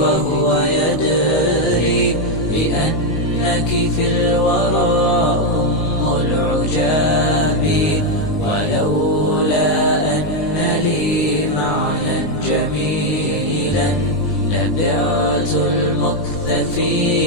وهو يدري بأنك في الورى أم العجاب. ولولا أن لي معنى جميلا لبعت المكث في